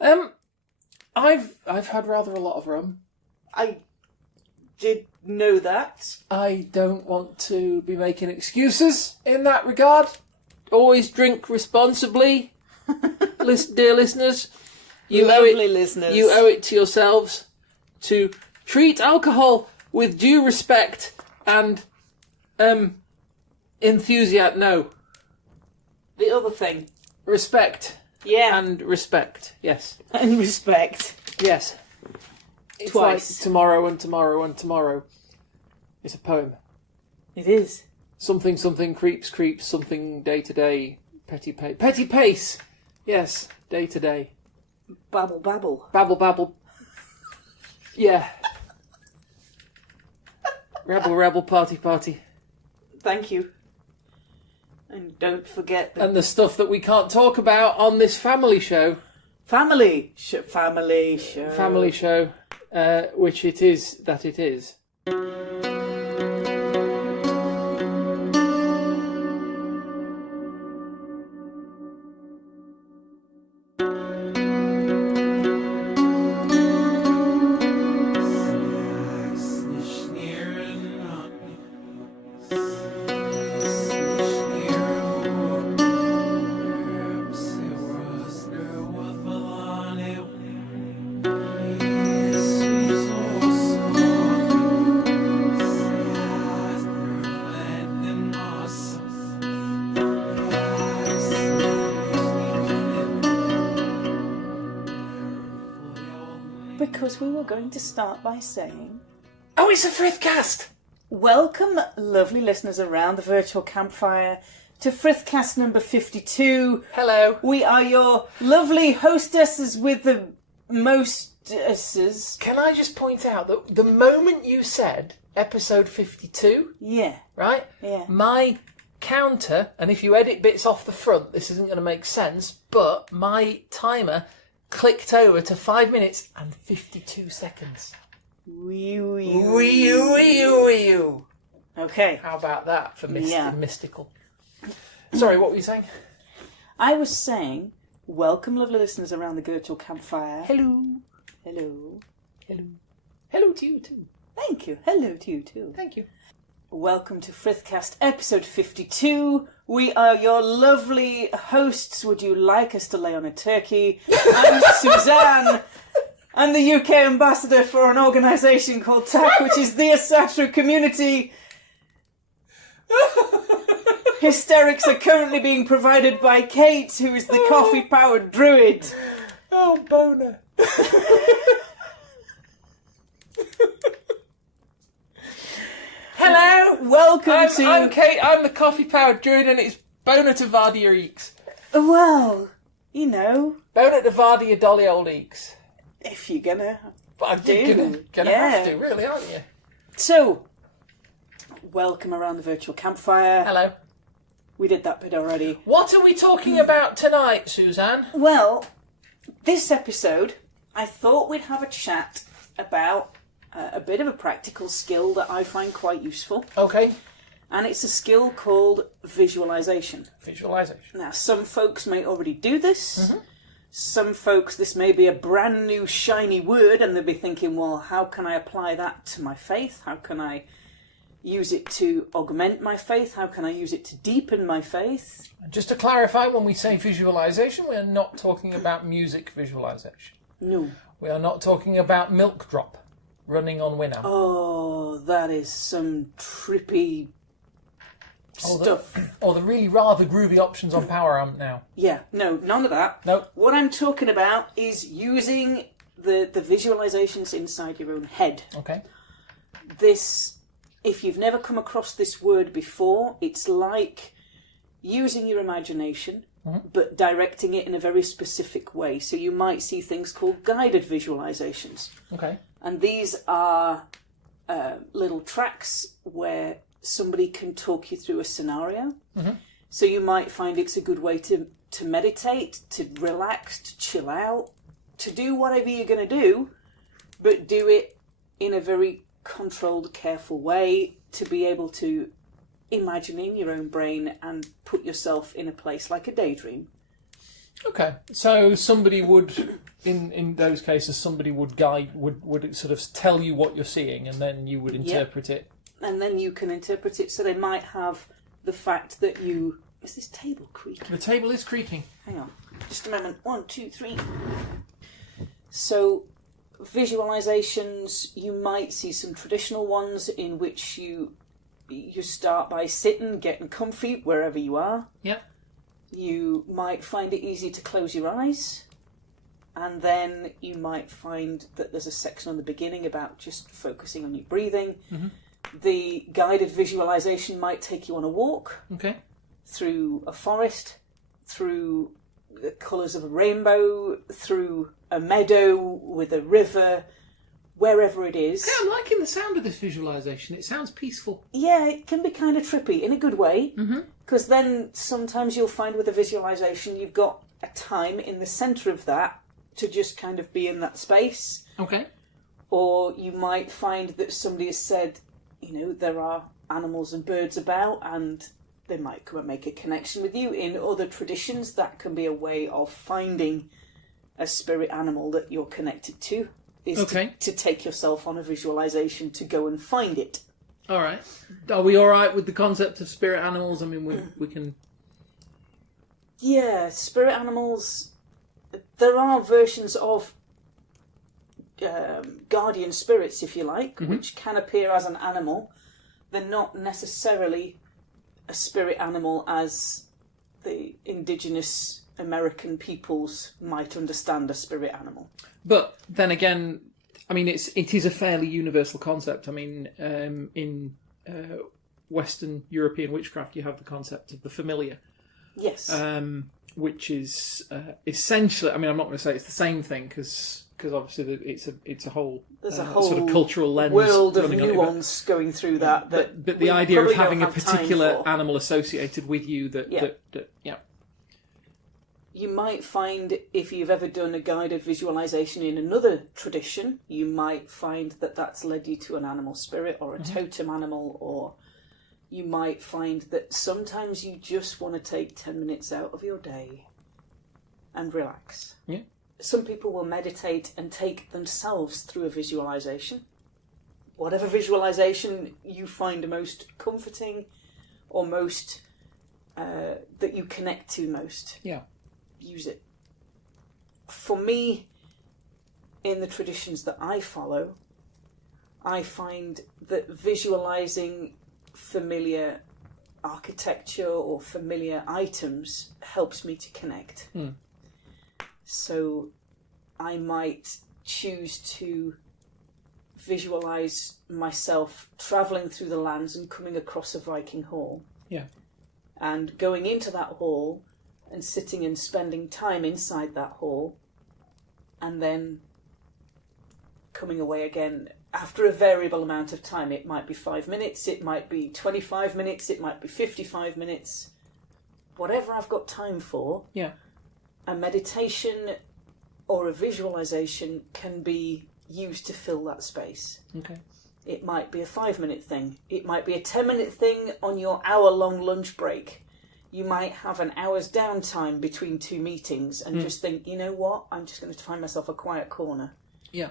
I've had rather a lot of rum. I did know that. I don't want to be making excuses in that regard. Always drink responsibly, dear listeners. Listeners. You owe it to yourselves to treat alcohol with due respect and enthusiasm. No, The other thing. respect. Yeah. And respect. Yes. And respect. Yes. It's Twice. like tomorrow and tomorrow and tomorrow. It's a poem. It is. Something, something, creeps, creeps, something, day to day, petty pace. Petty pace! Yes, day to day. Babble, babble. Babble, babble. Yeah. Rebel, rebel, party, party. Thank you. And don't forget that... And the stuff that we can't talk about on this family show. Family show. Family show. Which it is that it is. Because we were going to start by saying... Oh, it's a Frithcast! Welcome, lovely listeners around the virtual campfire, to Frithcast number 52. Hello. We are your lovely hostesses with the mostesses. Can I just point out that the moment you said episode 52, Yeah. right? Yeah. My counter, and if you edit bits off the front, this isn't going to make sense, but my timer clicked over to 5 minutes and 52 seconds. Wee. Okay. How about that for Yeah. mystical? Sorry, what were you saying? I was saying, welcome, lovely listeners around the virtual campfire. Hello. Hello. Hello. Hello to you too. Thank you. Hello to you too. Thank you. Welcome to Frithcast episode 52. We are your lovely hosts. Would you like us to lay on a turkey? I'm Suzanne. I'm the UK ambassador for an organisation called TAC, which is the Asatru Community. Hysterics are currently being provided by Kate, who is the coffee-powered druid. Oh, boner. Hello. Welcome I'm Kate. I'm the coffee-powered druid, and it's boner to Vardia Eeks. Well, you know, Boner to Vardia Dolly Old Eeks. if you're gonna... But I'm gonna Yeah. have to, really, aren't you? So, welcome around the virtual campfire. Hello. We did that bit already. What are we talking about tonight, Suzanne? Well, this episode, I thought we'd have a chat about a bit of a practical skill that I find quite useful. Okay. And it's a skill called visualisation. Visualisation. Now, some folks may already do this. Mm-hmm. Some folks, this may be a brand new shiny word, and they'll be thinking, well, how can I apply that to my faith? How can I use it to augment my faith? How can I use it to deepen my faith? Just to clarify, when we say visualisation, we are not talking about music visualisation. No. We are not talking about milk drop running on Winamp. Oh, that is some trippy stuff. Or the really rather groovy options on Power Amp now. Yeah, no, none of that. No. What I'm talking about is using the visualizations inside your own head. Okay. This, if you've never come across this word before, it's like using your imagination, but directing it in a very specific way. So you might see things called guided visualizations. Okay. And these are little tracks where somebody can talk you through a scenario. Mm-hmm. So you might find it's a good way to meditate, to relax, to chill out, to do whatever you're going to do, but do it in a very controlled, careful way to be able to imagine in your own brain and put yourself in a place like a daydream. Okay. So somebody would in those cases, somebody would sort of tell you what you're seeing, and then you would interpret it. And then you can interpret it. So they might have the fact that you... Is this table creaking? The table is creaking. Hang on. Just a moment. 1, 2, 3. So visualizations, you might see some traditional ones in which you start by sitting, getting comfy wherever you are. Yeah. You might find it easy to close your eyes, and then you might find that there's a section on the beginning about just focusing on your breathing. Mm-hmm. The guided visualization might take you on a walk through a forest, through the colours of a rainbow, through a meadow with a river, wherever it is. Yeah, I'm liking the sound of this visualization. It sounds peaceful. Yeah, it can be kind of trippy in a good way, because then sometimes you'll find with a visualization you've got a time in the centre of that to just kind of be in that space. Okay. Or you might find that somebody has said, there are animals and birds about, and they might come and make a connection with you. In other traditions, that can be a way of finding a spirit animal that you're connected to, is to take yourself on a visualization to go and find it. All right. Are we all right with the concept of spirit animals? I mean, we can... Yeah, spirit animals... There are versions of guardian spirits, if you like, which can appear as an animal. They're not necessarily a spirit animal as the indigenous American peoples might understand a spirit animal. But then again, I mean, it is a fairly universal concept. I mean, in Western European witchcraft, you have the concept of the familiar. Yes. Which is essentially, I mean, I'm not going to say it's the same thing because obviously it's a whole, there's a whole sort of cultural lens world of running nuance going through that. But the idea of having a particular animal associated with you that you might find, if you've ever done a guided visualization in another tradition, you might find that that's led you to an animal spirit or a totem animal, or you might find that sometimes you just want to take 10 minutes out of your day and relax. Yeah. Some people will meditate and take themselves through a visualization. Whatever visualization you find most comforting or most that you connect to most. Yeah. Use it. For me, in the traditions that I follow, I find that visualizing familiar architecture or familiar items helps me to connect. So I might choose to visualize myself traveling through the lands and coming across a Viking hall. Yeah. And going into that hall and sitting and spending time inside that hall, and then coming away again after a variable amount of time. It might be 5 minutes, it might be 25 minutes, it might be 55 minutes. Whatever I've got time for, a meditation or a visualization can be used to fill that space. Okay. It might be a 5-minute thing. It might be a 10-minute thing on your hour-long lunch break. You might have an hour's downtime between 2 meetings and just think, you know what, I'm just going to find myself a quiet corner. Yeah.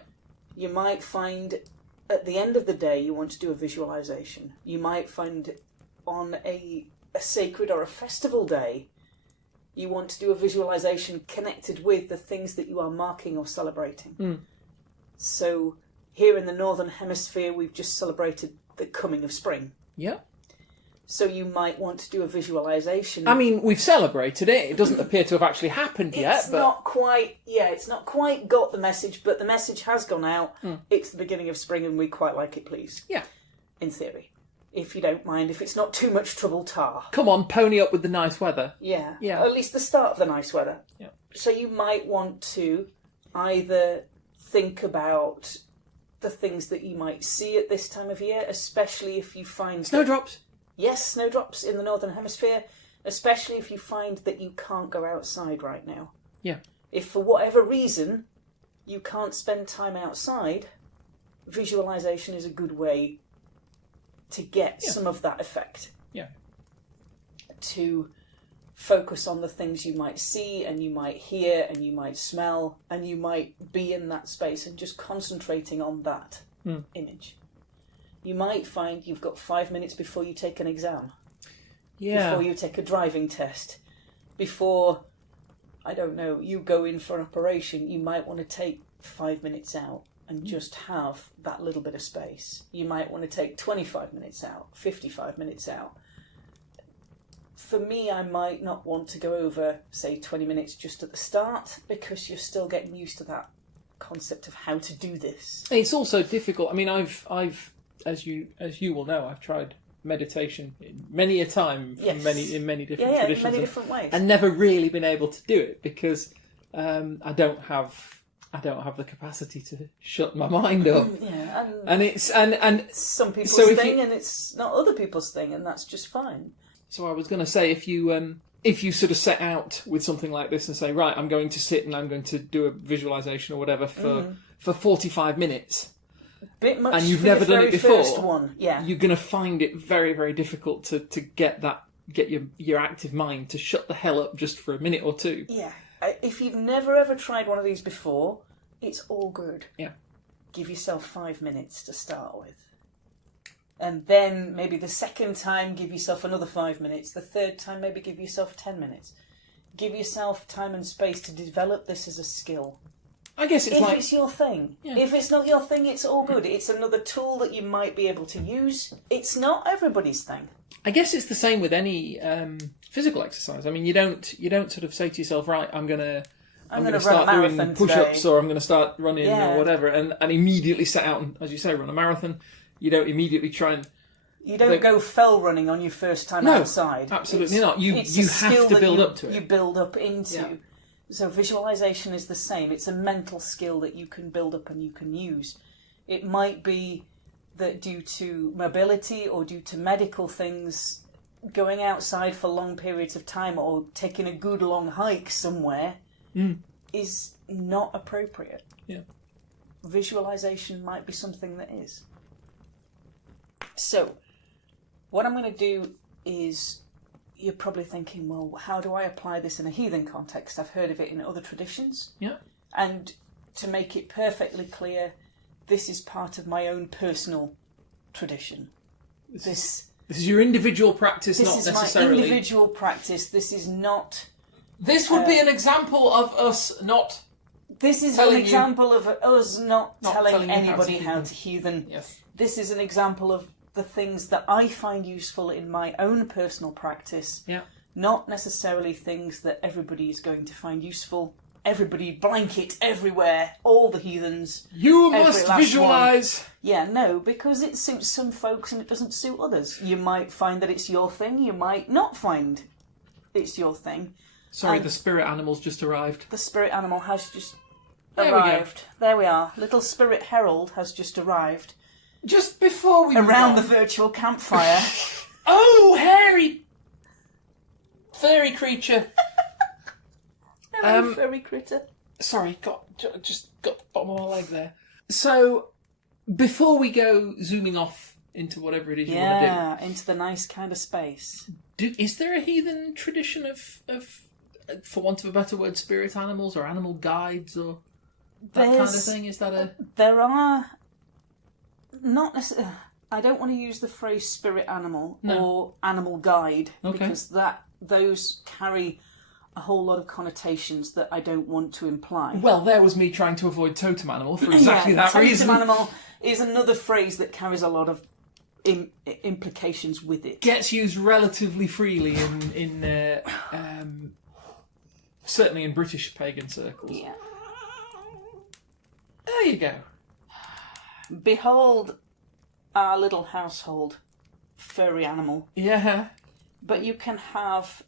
You might find at the end of the day you want to do a visualization. You might find on a sacred or a festival day you want to do a visualization connected with the things that you are marking or celebrating. So here in the Northern Hemisphere we've just celebrated the coming of spring. Yeah. So you might want to do a visualization. I mean, we've celebrated it. It doesn't appear to have actually happened yet. It's not quite got the message, but the message has gone out. It's the beginning of spring and we quite like it, please. Yeah. In theory. If you don't mind, if it's not too much trouble, tar. Come on, pony up with the nice weather. Yeah. Yeah. Or at least the start of the nice weather. Yeah. So you might want to either think about the things that you might see at this time of year, especially if you find... Snowdrops. Yes, snowdrops in the Northern Hemisphere, especially if you find that you can't go outside right now. Yeah. If for whatever reason you can't spend time outside, visualization is a good way to get some of that effect. Yeah. To focus on the things you might see and you might hear and you might smell, and you might be in that space and just concentrating on that image. You might find you've got 5 minutes before you take an exam, before you take a driving test, before, I don't know, you go in for an operation. You might want to take 5 minutes out and just have that little bit of space. You might want to take 25 minutes out, 55 minutes out. For me, I might not want to go over, say, 20 minutes just at the start, because you're still getting used to that concept of how to do this. It's also difficult. I mean, I've as you will know, I've tried meditation many a time in many different traditions, in many different ways, and never really been able to do it because I don't have the capacity to shut my mind up. And it's some people's thing, and it's not other people's thing, and that's just fine. So I was going to say, if you sort of set out with something like this and say, right, I'm going to sit and I'm going to do a visualization or whatever for 45 minutes, bit much, and you've never done it before, first one. You're going to find it very, very difficult to get your active mind to shut the hell up just for a minute or two. Yeah. If you've never ever tried one of these before, it's all good. Yeah. Give yourself 5 minutes to start with. And then maybe the second time, give yourself another 5 minutes. The third time, maybe give yourself 10 minutes. Give yourself time and space to develop this as a skill. I guess if it's your thing. Yeah. If it's not your thing, it's all good. It's another tool that you might be able to use. It's not everybody's thing. I guess it's the same with any physical exercise. I mean, you don't sort of say to yourself, right, I'm gonna start doing push-ups today, or I'm going to start running or whatever, and immediately set out and, as you say, run a marathon. You don't immediately try and... You don't go fell running on your first time outside. Absolutely not. You have to build up to it. You build up into. Yeah. So visualisation is the same. It's a mental skill that you can build up and you can use. It might be that due to mobility or due to medical things, going outside for long periods of time or taking a good long hike somewhere is not appropriate. Yeah. Visualisation might be something that is. So, what I'm going to do is, you're probably thinking, well, how do I apply this in a heathen context? I've heard of it in other traditions. Yeah. And to make it perfectly clear, this is part of my own personal tradition. This is your individual practice, not necessarily... This is my individual practice. This is not... This would be an example of us not... This is an example of us not telling anybody how to heathen. Yes. This is an example of the things that I find useful in my own personal practice. Yeah. Not necessarily things that everybody is going to find useful. Everybody blanket everywhere, all the heathens. You must visualise. Yeah, no, because it suits some folks and it doesn't suit others. You might find that it's your thing, you might not find it's your thing. Sorry, the spirit animal's just arrived. The spirit animal has just arrived. There we are. Little spirit herald has just arrived. Just before we around the virtual campfire. Oh, hairy fairy creature. Fairy critter. Sorry, just got the bottom of my leg there. So, before we go zooming off into whatever it is you want to do. Yeah, into the nice kind of space. Is there a heathen tradition of, for want of a better word, spirit animals or animal guides or that kind of thing? Is that a... There are... Not necessarily. I don't want to use the phrase spirit animal or animal guide because those carry a whole lot of connotations that I don't want to imply. Well, there was me trying to avoid totem animal for exactly that reason. Totem animal is another phrase that carries a lot of implications with it. Gets used relatively freely in certainly in British pagan circles. Yeah. There you go. Behold our little household furry animal. Yeah. But you can have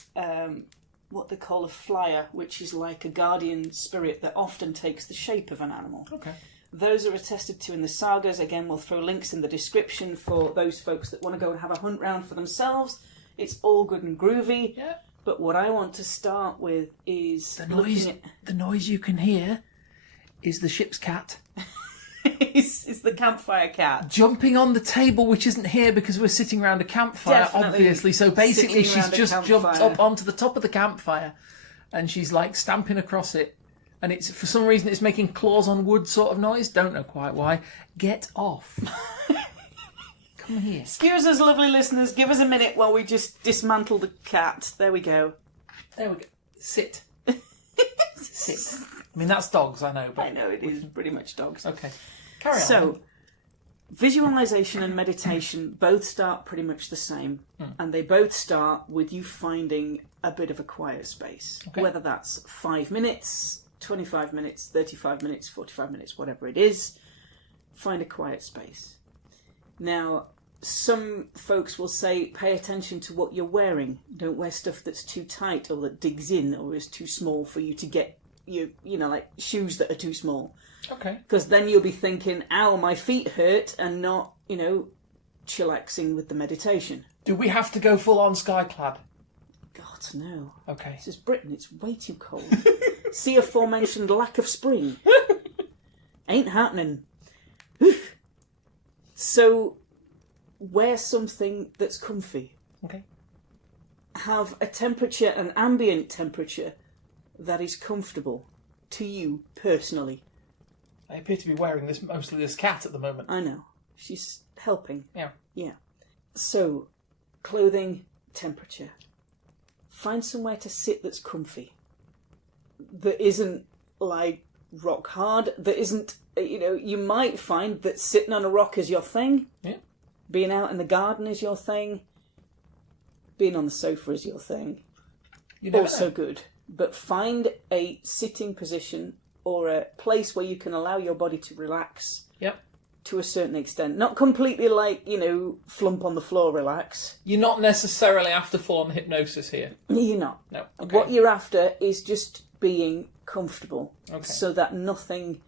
what they call a flyer, which is like a guardian spirit that often takes the shape of an animal. Okay. Those are attested to in the sagas. Again, we'll throw links in the description for those folks that want to go and have a hunt round for themselves. It's all good and groovy. Yeah. But what I want to start with is... The noise you can hear is the ship's cat. is the campfire cat. Jumping on the table, which isn't here because we're sitting around a campfire, Definitely obviously. So basically she's just jumped campfire. up onto the top of the campfire and she's like stamping across it. And it's for some reason it's making claws on wood sort of noise. Don't know quite why. Get off. Come here. Excuse us, lovely listeners. Give us a minute while we just dismantle the cat. There we go. There we go. Sit. Sit. I mean, that's dogs, I know. But I know, it is pretty much dogs. Okay. Carry on. So, visualisation and meditation both start pretty much the same. And they both start with you finding a bit of a quiet space. Okay. Whether that's 5 minutes, 25 minutes, 35 minutes, 45 minutes, whatever it is. Find a quiet space. Now, some folks will say, pay attention to what you're wearing. Don't wear stuff that's too tight or that digs in or is too small for you to get, you know, like shoes that are too small. Okay. Because then you'll be thinking, ow, my feet hurt, and not, you know, chillaxing with the meditation. Do we have to go full on skyclad? God, no. Okay. This is Britain, it's way too cold. See aforementioned lack of spring. Ain't happening. So, wear something that's comfy. Okay. Have a temperature, an ambient temperature, that is comfortable to you personally. I appear to be wearing mostly this cat at the moment. I know. She's helping. Yeah. Yeah. So, clothing, temperature. Find somewhere to sit that's comfy. That isn't, like, rock hard. That isn't, you know, you might find that sitting on a rock is your thing. Yeah. Being out in the garden is your thing. Being on the sofa is your thing. You never Also know. good. But find a sitting position or a place where you can allow your body to relax. Yep. To a certain extent. Not completely like, you know, flump on the floor, relax. You're not necessarily after full-on hypnosis here. You're not. No. Okay. What you're after is just being comfortable. Okay. So that nothing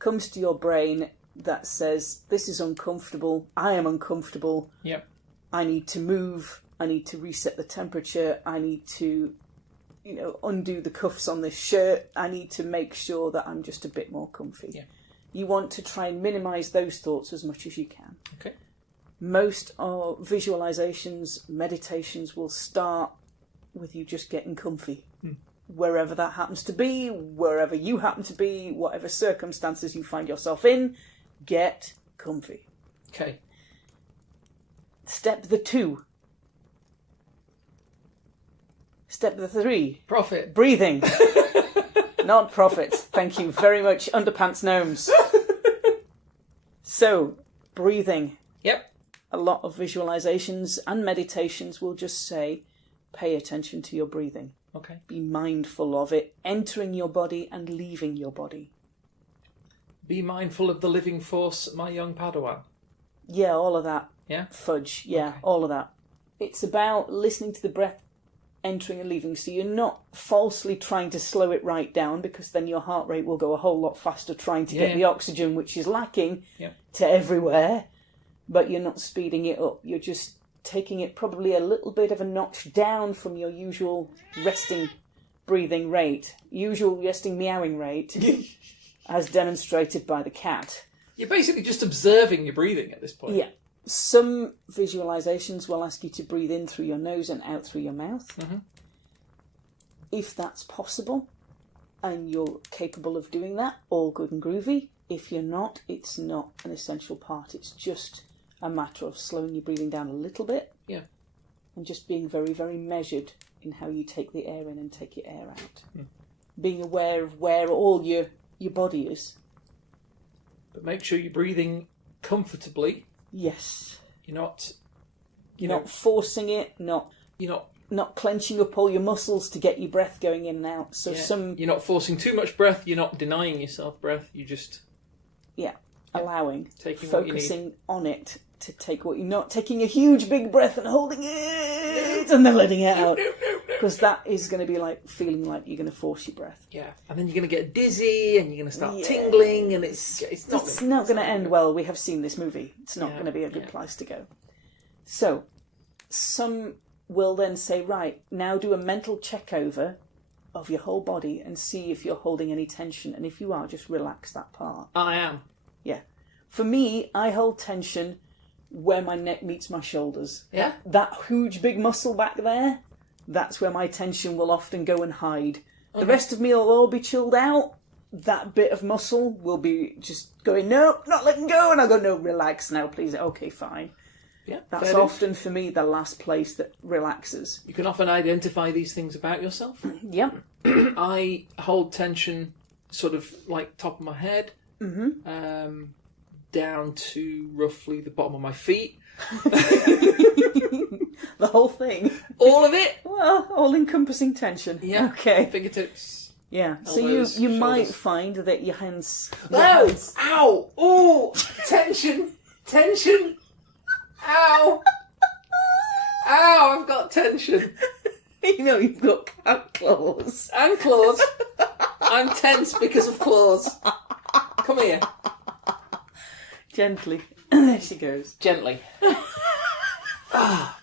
comes to your brain that says, this is uncomfortable, I am uncomfortable, Yep. I need to move, I need to reset the temperature, I need to, you know, undo the cuffs on this shirt, I need to make sure that I'm just a bit more comfy. Yeah. You want to try and minimise those thoughts as much as you can. Okay. Most of visualisations, meditations will start with you just getting comfy. Wherever that happens to be, wherever you happen to be, whatever circumstances you find yourself in, get comfy. Okay. Step 2. Step 3. Profit. Breathing. Not profit. Thank you very much, underpants gnomes. So, breathing. Yep. A lot of visualizations and meditations will just say, pay attention to your breathing. Okay. Be mindful of it, entering your body and leaving your body. Be mindful of the living force, my young Padawan. Yeah, all of that. Yeah? Fudge. Yeah, Okay. all of that. It's about listening to the breath entering and leaving. So you're not falsely trying to slow it right down, because then your heart rate will go a whole lot faster trying to get the oxygen, which is lacking, to everywhere. But you're not speeding it up. You're just taking it probably a little bit of a notch down from your usual resting breathing rate, usual resting meowing rate, as demonstrated by the cat. You're basically just observing your breathing at this point. Yeah. Some visualizations will ask you to breathe in through your nose and out through your mouth. Mm-hmm. If that's possible and you're capable of doing that, all good and groovy. If you're not, it's not an essential part. It's just a matter of slowing your breathing down a little bit. Yeah. And just being very, very measured in how you take the air in and take your air out. Being aware of where all your body is. But make sure you're breathing comfortably. Yes. You're not... You're not forcing it, You're not clenching up all your muscles to get your breath going in and out. So You're not forcing too much breath. You're not denying yourself breath. You just... allowing, taking focusing on it to take what you're not taking a huge big breath and holding it and then letting it out. Because that is going to be like feeling like you're going to force your breath. Yeah, and then you're going to get dizzy and you're going to start tingling, and it's not going to end well. We have seen this movie. It's not going to be a good place to go. So, some will then say, right, now do a mental check over of your whole body and see if you're holding any tension. And if you are, just relax that part. I am. Yeah. For me, I hold tension where my neck meets my shoulders. Yeah. That huge big muscle back there, that's where my tension will often go and hide. The rest of me will all be chilled out. That bit of muscle will be just going, no, not letting go. And I'll go, no, relax now, please. Okay, fine. Yeah, that's often for me the last place that relaxes. You can often identify these things about yourself. Yep. I hold tension sort of like top of my head, down to roughly the bottom of my feet. The whole thing. All of it? Well, all-encompassing tension. Yeah. Okay. Fingertips. Yeah. Elbows, so you might shoulders. find that your hands... Oh! Ow! Oh! Tension! Tension! Ow! Ow! I've got tension. You know you've got cat claws. And claws. I'm tense because of claws. Come here. Gently. There she goes. Gently. Well,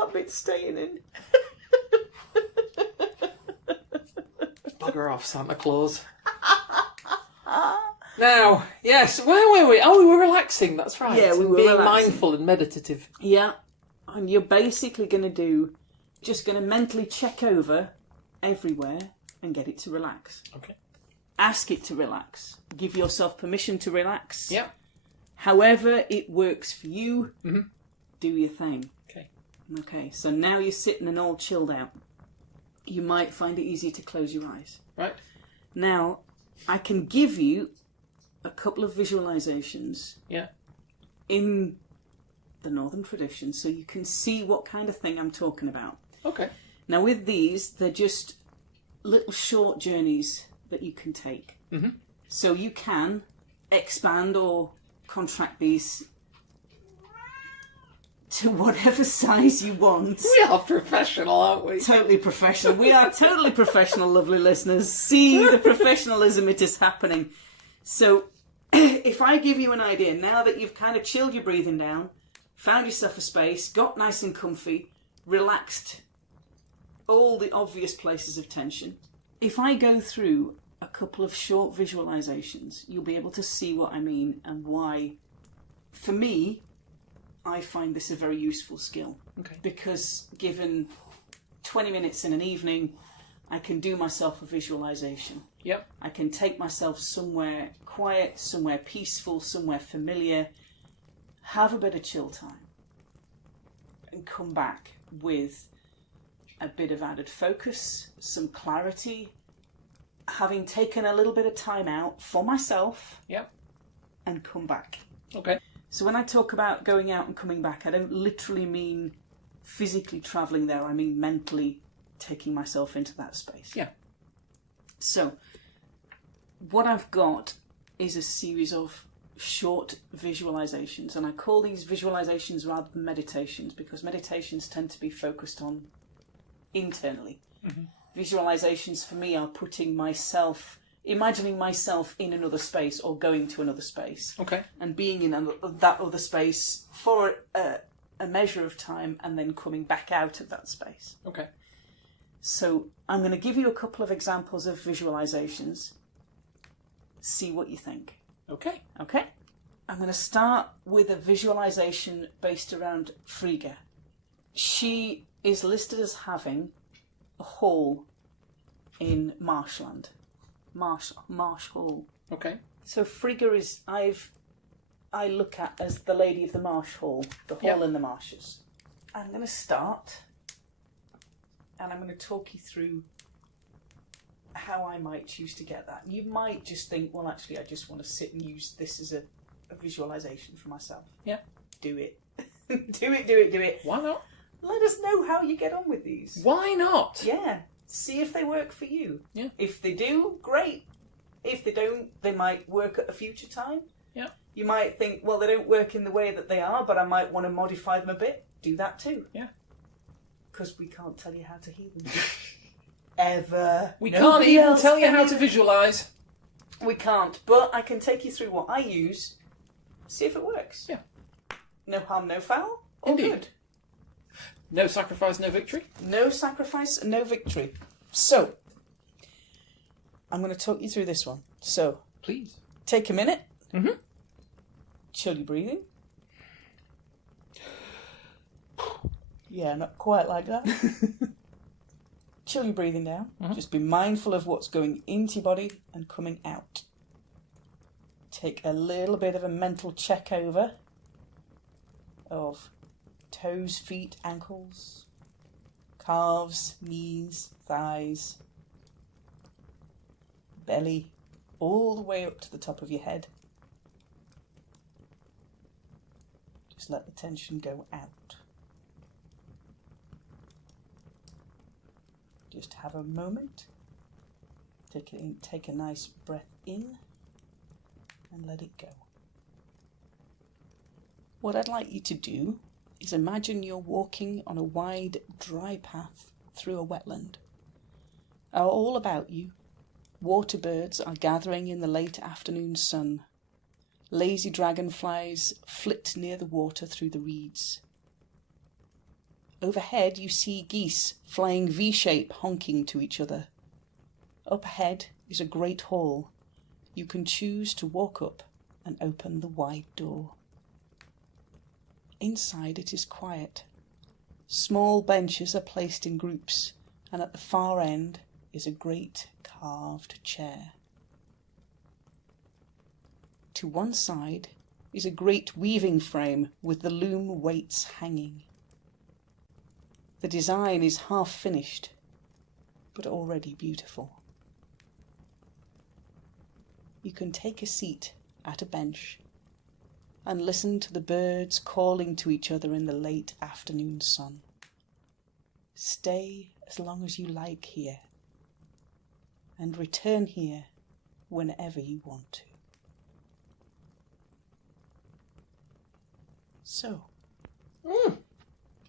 that bit's staying in. Bugger off, Santa Claus. Now, yes, where were we? Oh, we were relaxing, that's right. Yeah, we were being relaxing. mindful and meditative. Yeah. And you're basically going to just going to mentally check over everywhere and get it to relax. Okay. Ask it to relax. Give yourself permission to relax. Yeah. However it works for you, do your thing. Okay. Okay, so now you're sitting and all chilled out. You might find it easy to close your eyes. Right. Now, I can give you a couple of visualizations in the Northern tradition so you can see what kind of thing I'm talking about. Okay. Now, with these, they're just little short journeys that you can take. Mm-hmm. So you can expand or contract these to whatever size you want. We are professional, aren't we? Totally professional. We are totally professional, lovely listeners. See the professionalism it is happening. So, if I give you an idea, now that you've kind of chilled your breathing down, found yourself a space, got nice and comfy, relaxed all the obvious places of tension, if I go through a couple of short visualizations, you'll be able to see what I mean and why, for me, I find this a very useful skill. Okay. Because given 20 minutes in an evening, I can do myself a visualization. Yep. I can take myself somewhere quiet, somewhere peaceful, somewhere familiar, have a bit of chill time, and come back with a bit of added focus, some clarity, having taken a little bit of time out for myself. Yep. And come back. Okay. So when I talk about going out and coming back, I don't literally mean physically travelling there. I mean mentally taking myself into that space. Yeah. So what I've got is a series of short visualizations, and I call these visualizations rather than meditations because meditations tend to be focused on internally. Mm-hmm. Visualizations for me are putting myself, imagining myself in another space or going to another space. Okay. And being in that other space for a measure of time and then coming back out of that space. Okay. So I'm going to give you a couple of examples of visualizations. See what you think. Okay. Okay? I'm going to start with a visualization based around Frigga. She is listed as having a hall in Marshland. Marsh Hall. Okay. So Frigga is I look at as the lady of the Marsh Hall, the hall in the marshes. I'm going to start, and I'm going to talk you through how I might choose to get that. You might just think, well, actually, I just want to sit and use this as a visualization for myself. Yeah. Do it. Do it. Why not? Let us know how you get on with these. Why not? Yeah. See if they work for you. Yeah. If they do, great. If they don't, they might work at a future time. Yeah. You might think, well, they don't work in the way that they are, but I might want to modify them a bit. Do that too. Yeah. Because we can't tell you how to heal them. Ever. We can't even tell you how to visualise. We can't, but I can take you through what I use, see if it works. Yeah. No harm, no foul. All Indeed. good. No sacrifice, no victory. No sacrifice, no victory. So, I'm going to talk you through this one. So, please take a minute. Mm-hmm. Chill your breathing. Yeah, not quite like that. Chill your breathing down. Mm-hmm. Just be mindful of what's going into your body and coming out. Take a little bit of a mental check over of toes, feet, ankles, calves, knees, thighs, belly, all the way up to the top of your head. Just let the tension go out. Just have a moment. Take a nice breath in and let it go. What I'd like you to do is imagine you're walking on a wide, dry path through a wetland. All about you, water birds are gathering in the late afternoon sun. Lazy dragonflies flit near the water through the reeds. Overhead you see geese flying V-shape, honking to each other. Up ahead is a great hall. You can choose to walk up and open the wide door. Inside it is quiet. Small benches are placed in groups, and at the far end is a great carved chair. To one side is a great weaving frame with the loom weights hanging. The design is half finished, but already beautiful. You can take a seat at a bench and listen to the birds calling to each other in the late afternoon sun. Stay as long as you like here, and return here whenever you want to. So,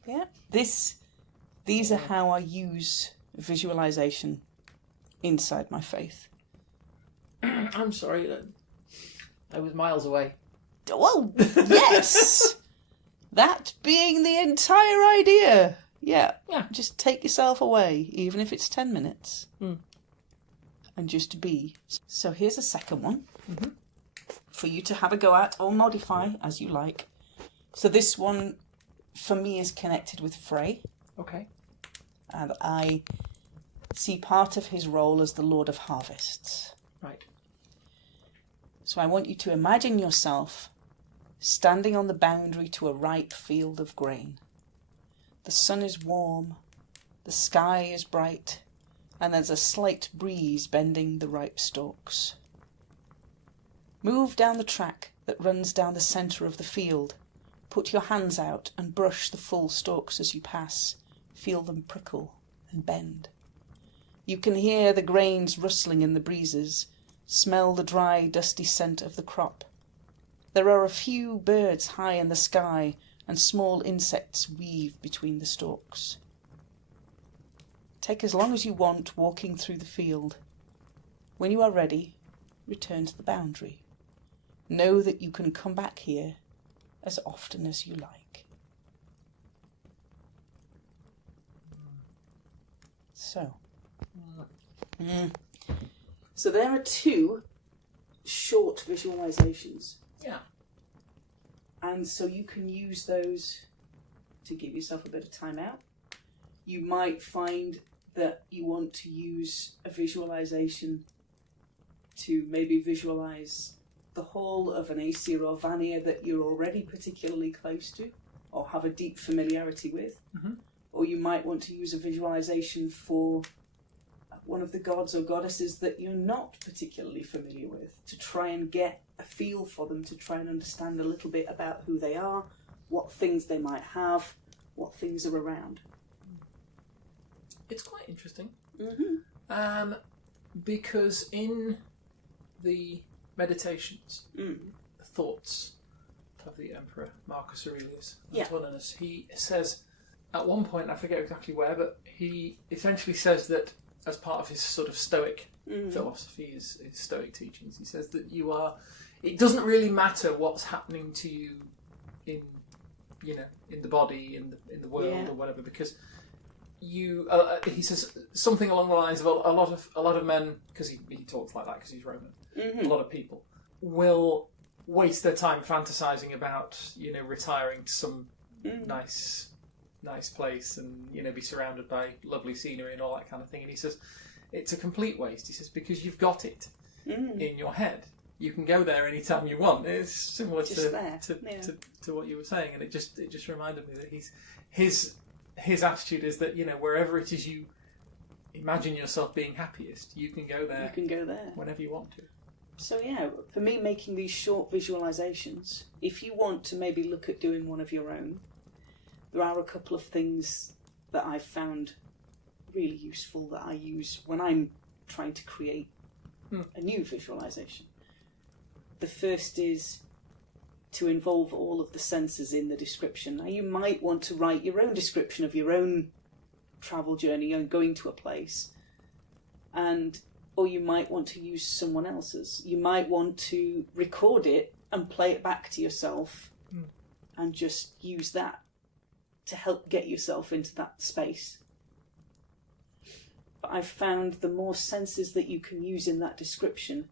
yeah, these are how I use visualization inside my faith. I'm sorry, I was miles away. Well, yes! That being the entire idea. Yeah. Just take yourself away, even if it's 10 minutes. And just be. So here's a second one for you to have a go at or modify as you like. So this one, for me, is connected with Frey. Okay. And I see part of his role as the Lord of Harvests. Right. So I want you to imagine yourself standing on the boundary to a ripe field of grain. The sun is warm, the sky is bright, and there's a slight breeze bending the ripe stalks. Move down the track that runs down the centre of the field. Put your hands out and brush the full stalks as you pass. Feel them prickle and bend. You can hear the grains rustling in the breezes, smell the dry, dusty scent of the crop. There are a few birds high in the sky, and small insects weave between the stalks. Take as long as you want walking through the field. When you are ready, return to the boundary. Know that you can come back here as often as you like. So there are two short visualizations. Yeah. And so you can use those to give yourself a bit of time out. You might find that you want to use a visualization to maybe visualize the whole of an Aesir or Vanir that you're already particularly close to or have a deep familiarity with. Or you might want to use a visualization for one of the gods or goddesses that you're not particularly familiar with, to try and get a feel for them, to try and understand a little bit about who they are, what things they might have, what things are around. It's quite interesting. Because in the meditations, the thoughts of the Emperor Marcus Aurelius Antoninus, he says, at one point, I forget exactly where, but he essentially says that as part of his sort of Stoic philosophy, his Stoic teachings, he says that it doesn't really matter what's happening to you in the body, in the world or whatever, because you, he says something along the lines of a lot of men, because he talks like that because he's Roman, a lot of people will waste their time fantasizing about, retiring to some nice place and, be surrounded by lovely scenery and all that kind of thing. And he says, it's a complete waste. He says, because you've got it in your head. You can go there anytime you want. It's similar to what you were saying. And it just reminded me that his attitude is that, wherever it is you imagine yourself being happiest, you can go there. You can go there whenever you want to. So for me, making these short visualizations, if you want to maybe look at doing one of your own, there are a couple of things that I've found really useful that I use when I'm trying to create a new visualization. The first is to involve all of the senses in the description. Now, you might want to write your own description of your own travel journey and going to a place, or you might want to use someone else's. You might want to record it and play it back to yourself and just use that to help get yourself into that space. But I've found the more senses that you can use in that description,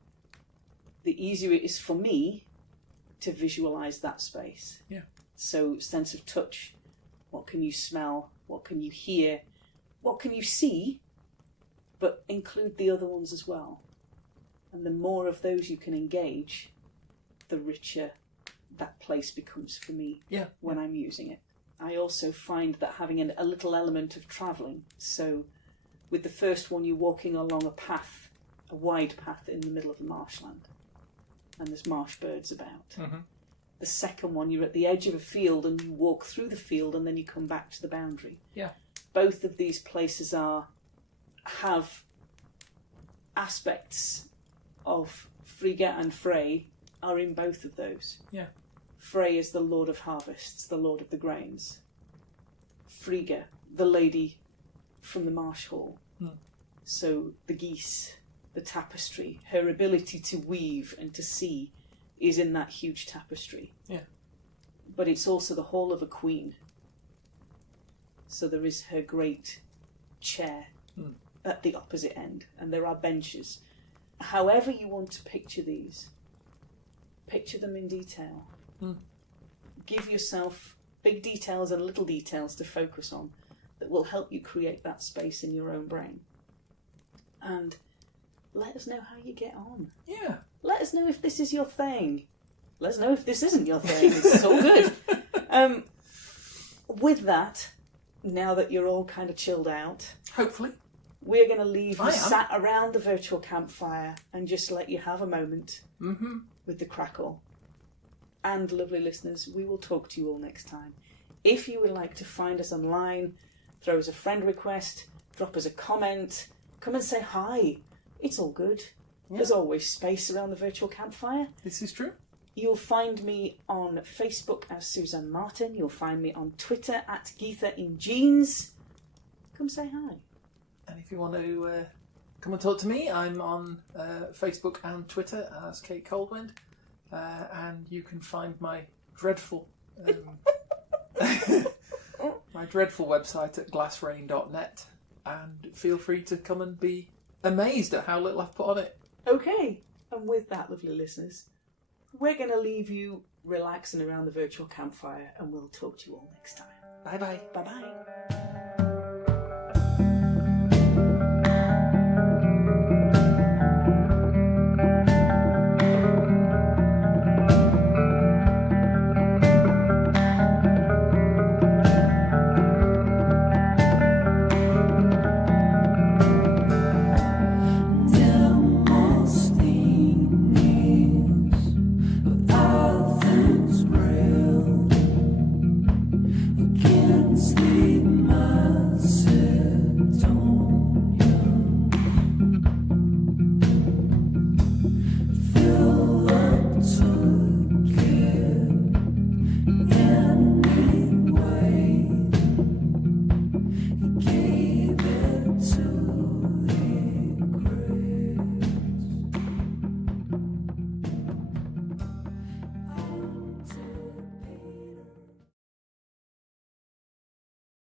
the easier it is for me to visualise that space. Yeah. So sense of touch, what can you smell, what can you hear, what can you see, but include the other ones as well. And the more of those you can engage, the richer that place becomes for me when I'm using it. I also find that having a little element of travelling. So with the first one, you're walking along a path, a wide path in the middle of the marshland, and there's marsh birds about. Mm-hmm. The second one, you're at the edge of a field and you walk through the field and then you come back to the boundary. Yeah. Both of these places have aspects of Frigga and Frey are in both of those. Yeah. Frey is the lord of harvests, the lord of the grains. Frigga, the lady from the marsh hall. So the geese, the tapestry, her ability to weave and to see is in that huge tapestry. Yeah. But it's also the hall of a queen. So there is her great chair at the opposite end, and there are benches. However you want to picture these, picture them in detail. Give yourself big details and little details to focus on that will help you create that space in your own brain. And let us know how you get on. Yeah. Let us know if this is your thing. Let us know if this isn't your thing. It's so good. With that, now that you're all kind of chilled out, hopefully, we're going to leave you sat around the virtual campfire and just let you have a moment with the crackle. And lovely listeners, we will talk to you all next time. If you would like to find us online, throw us a friend request, drop us a comment, come and say hi. It's all good. Yeah. There's always space around the virtual campfire. This is true. You'll find me on Facebook as Suzanne Martin. You'll find me on Twitter at Geetha in Jeans. Come say hi. And if you want to come and talk to me, I'm on Facebook and Twitter as Kate Coldwind. And you can find my dreadful website at glassrain.net. And feel free to come and be amazed at how little I've put on it. Okay. And with that, lovely listeners, we're going to leave you relaxing around the virtual campfire, and we'll talk to you all next time. Bye-bye. Bye-bye.